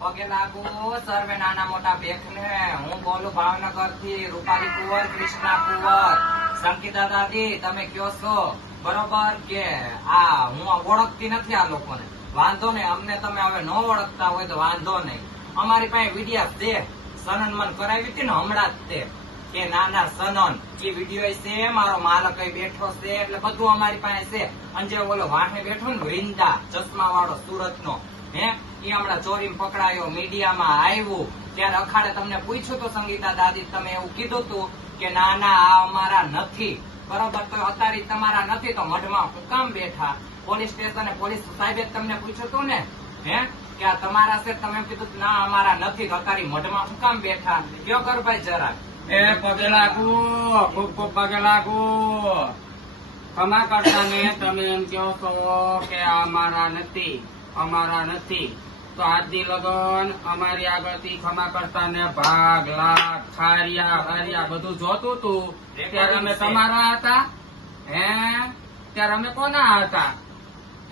પગે લાગુ સર્વે નાના મોટા બેખને હું બોલું ભાવનગર થી રૂપાલી કુંવર કૃષ્ણા કુંવર સંકિતા દાદી તમે કયો છો બરોબર કે હું ઓળખતી નથી આ લોકોને વાંધો નહીં અમને તમે હવે ન ઓળખતા હોય તો વાંધો નહીં અમારી પાસે વિડિયા છે સનન મન કરાવી હતી ને હમણાં જ તે કે નાના સનન એ વિડીયો છે મારો માલક બેઠો છે એટલે બધું અમારી પાસે છે અને જે ઓલો વાહે બેઠો ને વૃંદા ચશ્મા વાળો સુરત નો હે એ હમણાં ચોરી પકડાયો મીડિયામાં આવ્યું ત્યારે અખાડે તમને પૂછ્યું તો સંગીતા દાદી તમે એવું કીધું તું કે ના ના આ અમારા નથી બરોબર તો અત્યારે તમારા નથી તો મઢમાં હું કામ બેઠા પોલીસ સ્ટેશને પોલીસ સાહેબે તમને પૂછ્યું તું ને હે કે આ તમારા છે તમે એમ કીધું ના અમારા નથી તો અત્યારે મઢમાં હું કામ બેઠા કયો કર ભાઈ જરાક એ પગે લાગુ ખૂબ ખૂબ પગે લાગુ ક્ષમા કરતા ને તમે એમ કહો છો કે અમારા નથી તો આજથી લગન અમારી આગળથી ક્ષમા કરતા ને ભાગ લાખ ખારિયા હારિયા બધું જોતું તું ત્યારે અમે તમારા હતા હે ત્યારે અમે કોના હતા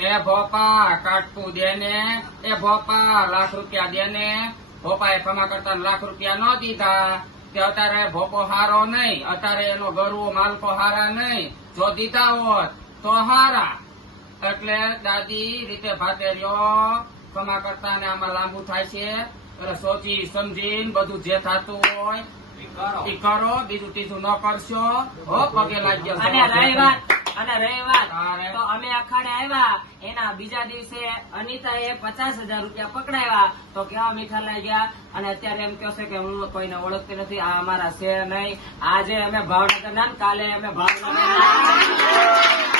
એ ભોપા કાટતું દે ને એ ભોપા લાખ રૂપિયા દે ને ભોપા એ ક્ષમા કરતા લાખ રૂપિયા ન દીધા તે અત્યારે ભોપો હારો નહીં અત્યારે એનો ગરવો માલકો હારા નહીં જો દીધા હોત તો હારા એટલે દાદી રીતે ભાતે રહ્યો ક્ષમા કરતા ને આમાં લાંબુ થાય છે એટલે સોચી સમજીને બધું જે થતું હોય એ કરો બીજું ત્રીજું ન કરશો હો પગે લાગ્યો અને રહી વાત તો અમે અખાડે આવ્યા એના બીજા દિવસે અનિતાએ 50,000 રૂપિયા પકડાવ્યા તો કેવા મીઠા લાગ્યા અને અત્યારે એમ કહે છે કે હું કોઈને ઓળખતી નથી આ અમારા છે નહીં આજે અમે ભાવનગર ના કાલે અમે ભાવનગર